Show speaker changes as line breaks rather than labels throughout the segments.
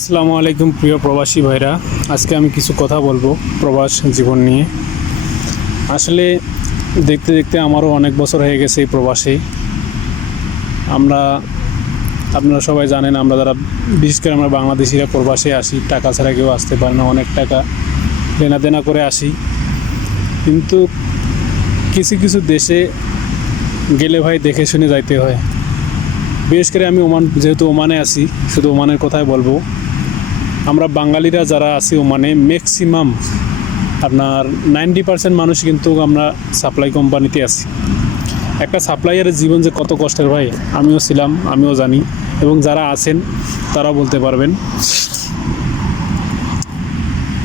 আসসালামু আলাইকুম প্রিয় প্রবাসী ভাইরা। আজকে আমি কিছু কথা বলব প্রবাস জীবন নিয়ে। আসলে দেখতে দেখতে আমারও অনেক বছর হয়ে গেছে এই প্রবাসে। আমরা, আপনারা সবাই জানেন আমরা যারা, বিশেষ করে আমরা বাংলাদেশিরা প্রবাসে আসি, টাকা ছাড়া কেউ আসতে পারে না, অনেক টাকা দেনা দেনা করে আসি। কিন্তু কিছু কিছু দেশে গেলে ভাই দেখে শুনে যাইতে হয়। বিশেষ করে আমি ওমান, যেহেতু ওমানে আছি, শুধু ওমানের কথাই বলব। আমরা বাঙালিরা যারা আছি ওমানে ম্যাক্সিমাম আপনার নাইনটি পার্সেন্ট মানুষ কিন্তু আমরা সাপ্লাই কোম্পানিতে আছি। একটা সাপ্লাইয়ারের জীবন যে কত কষ্টের ভাই, আমিও ছিলাম, আমিও জানি। এবং যারা আছেন তারা বলতে পারবেন।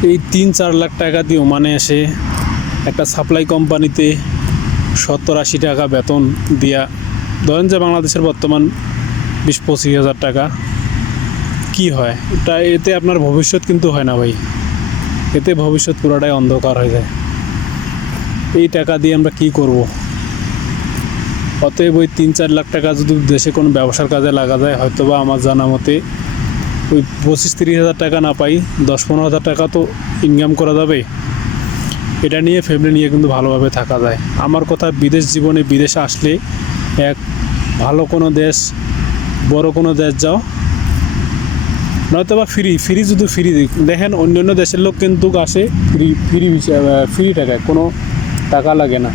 এই তিন চার লাখ টাকা দিয়ে ওমানে এসে একটা সাপ্লাই কোম্পানিতে সত্তর আশি টাকা বেতন দিয়া, ধরেন যে বাংলাদেশের বর্তমান বিশ পঁচিশ হাজার টাকা। কি হয়? এটা এতে আপনার ভবিষ্যৎ কিন্তু হয় না ভাই। এতে ভবিষ্যৎ পুরোটাই অন্ধকার হয়ে যায়। এই টাকা দিয়ে আমরা কি করব? অতএব ওই তিন চার লাখ টাকা যদি দেশে কোনো ব্যবসার কাজে লাগা যায় হয়তো বা আমার জানা মতে ওই পঁচিশ তিরিশ হাজার টাকা না পাই, দশ পনেরো হাজার টাকা তো ইনকাম করা যাবে। এটা নিয়ে ফ্যামিলি নিয়ে কিন্তু ভালোভাবে থাকা যায়। আমার কথা বিদেশ জীবনে বিদেশে আসলে এক ভালো কোনো দেশ, বড় কোনো দেশ যাও নয়তো বা ফ্রি ফ্রি যদি ফ্রি দেখেন অন্য অন্য দেশের লোক কিন্তু আসে ফ্রি ফ্রি ফ্রি টাকায়, কোনো টাকা লাগে না।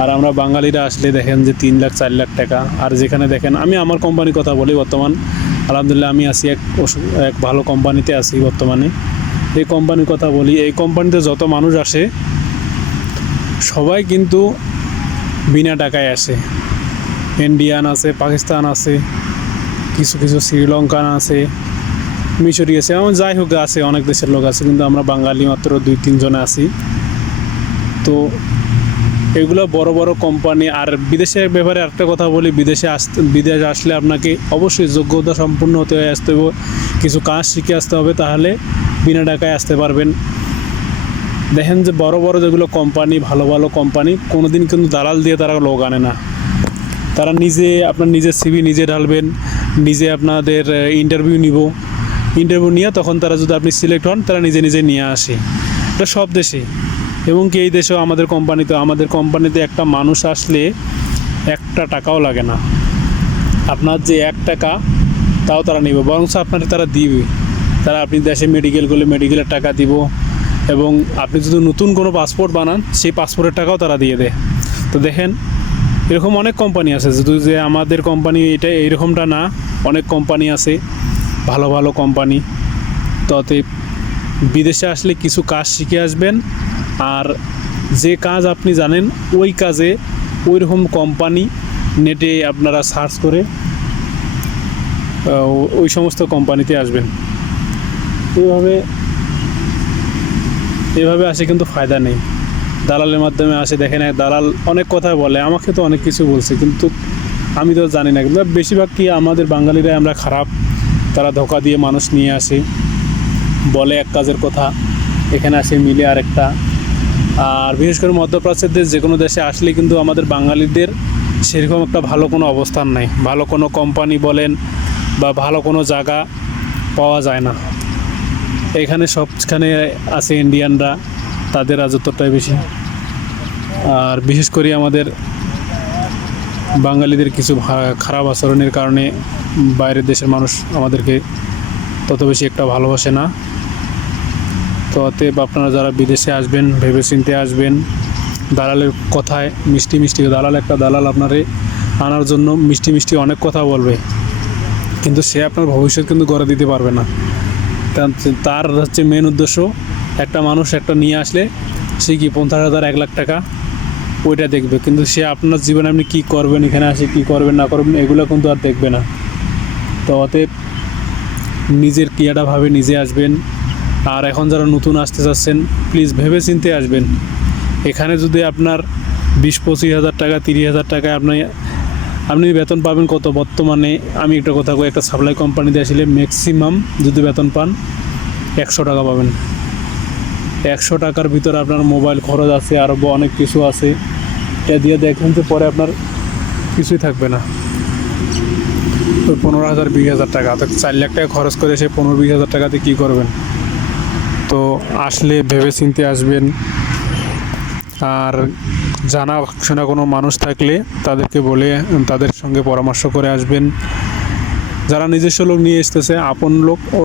আর আমরা বাঙালিরা আসলে দেখেন যে তিন লাখ, চার লাখ টাকা। আর যেখানে দেখেন, আমি আমার কোম্পানির কথা বলি বর্তমান। আলহামদুলিল্লাহ আমি আছি এক এক ভালো কোম্পানিতে আছি বর্তমানে। এই কোম্পানির কথা বলি, এই কোম্পানিতে যত মানুষ আসে, সবাই কিন্তু বিনা টাকায় আসে। ইন্ডিয়ান আছে পাকিস্তান আছে, কিছু কিছু শ্রীলঙ্কান আছে মিশরি আছে। এমন যাই হোক আছে, অনেক দেশের লোক আছে, কিন্তু আমরা বাঙালি মাত্র দুই তিনজন আছি। তো এগুলো বড় বড় কোম্পানি আর বিদেশের ব্যাপারে একটা কথা বলি, বিদেশে আসতে বিদেশে আসলে আপনাকে অবশ্যই যোগ্যতা সম্পূর্ণ হতে হয়ে আসতে হবে। কিছু কাজ শিখে আসতে হবে, তাহলে বিনা টাকায় আসতে পারবেন। দেখেন যে বড় বড় যেগুলো কোম্পানি ভালো ভালো কোম্পানি কোনো দিন কিন্তু দালাল দিয়ে তারা লোক আনে না। তারা নিজে, আপনার নিজের সিভি নিজে ঢালবেন, নিজে আপনাদের ইন্টারভিউ নিব। ইন্টারভিউ নিয়ে তখন তারা যদি আপনি সিলেক্ট হন, তারা নিজে নিজে নিয়ে আসে। এটা সব দেশে। এবং কি এই দেশেও আমাদের কোম্পানিতে আমাদের কোম্পানিতে একটা মানুষ আসলে একটা টাকাও লাগে না। আপনার যে এক টাকা, তাও তারা নেবে। বরং আপনাকে তারা দিবে। তারা আপনি দেশে মেডিকেল করলে মেডিকেলের টাকা দিব। এবং আপনি যদি নতুন কোনো পাসপোর্ট বানান, সেই পাসপোর্টের টাকাও তারা দিয়ে দেয়। তো দেখেন, এরকম অনেক কোম্পানি আছে। শুধু যে আমাদের কোম্পানি এটা এইরকমটা না, অনেক কোম্পানি আছে। ভালো ভালো কোম্পানি তো অতএব বিদেশে আসলে কিছু কাজ শিখে আসবেন। আর যে কাজ আপনি জানেন, ওই কাজে ওই রকম কোম্পানি নেটে আপনারা সার্চ করে ওই সমস্ত কোম্পানিতে আসবেন। এইভাবে এভাবে আসে কিন্তু ফায়দা নেই। দালালের মাধ্যমে আসে, দেখেন দালাল অনেক কথা বলে, আমাকে তো অনেক কিছু বলছে, কিন্তু আমি তো জানি না। কিন্তু বেশিরভাগ কি আমাদের বাঙালিরাই আমরা খারাপ? তারা ধোকা দিয়ে মানুষ নিয়ে আসে। বলে এক কাজের কথা, এখানে আসে মিলে আরেকটা। আর বিশেষ করে মধ্যপ্রাচ্যের দেশ যে কোনো দেশে আসলে কিন্তু আমাদের বাঙালিদের সেরকম একটা ভালো কোনো অবস্থান নাই। ভালো কোনো কোম্পানি বলেন বা ভালো কোনো জায়গা পাওয়া যায় না। এখানে সবখানে আছে ইন্ডিয়ানরা তাদের রাজত্বটাই বেশি। আর বিশেষ করে আমাদের বাঙালিদের কিছু খারাপ আচরণের কারণে বাইরের দেশের মানুষ আমাদেরকে তত বেশি একটা ভালোবাসে না। তো অতএব আপনারা যারা বিদেশে আসবেন ভেবে চিনতে আসবেন, দালালের কথায়, মিষ্টি মিষ্টি দালাল একটা দালাল আপনারে আনার জন্য মিষ্টি মিষ্টি অনেক কথা বলবে। কিন্তু সে আপনার ভবিষ্যৎ কিন্তু গড়ে দিতে পারবে না। তার হচ্ছে মেন উদ্দেশ্য, একটা মানুষ একটা নিয়ে আসলে সে কি পঞ্চাশ হাজার, এক লাখ টাকা ওইটা দেখবে। কিন্তু সে আপনার জীবনে আপনি কী করবেন, এখানে আসে কী করবেন, না করবেন, এগুলো কিন্তু আর দেখবে না। তো অতএব নিজের ক্রিয়াটা ভাবে নিজে আসবেন। আর এখন যারা নতুন আসতে চাচ্ছেন প্লিজ ভেবে চিনতে আসবেন। এখানে যদি আপনার বিশ, পঁচিশ হাজার টাকা, তিরিশ হাজার টাকা আপনি আপনি বেতন পাবেন কত? বর্তমানে আমি একটা কথা কই, একটা সাপ্লাই কোম্পানিতে আসলে ম্যাক্সিমাম যদি বেতন পান, একশো টাকা পাবেন। একশো টাকার ভিতরে আপনার মোবাইল খরচ আছে আরও অনেক কিছু আছে। এটা দিয়ে দেখবেন যে পরে আপনার কিছুই থাকবে না। ওই পনেরো হাজার, বিশ হাজার টাকা। তো চার লাখ টাকা খরচ করে সে পনেরো, বিশ হাজার টাকাতে কী করবেন? তো আসলে ভেবে চিনতে আসবেন। আর জানা, শোনা কোনো মানুষ থাকলে তাদেরকে বলে, তাদের সঙ্গে পরামর্শ করে আসবেন। যারা নিজস্ব লোক নিয়ে আসতেছে আপন লোক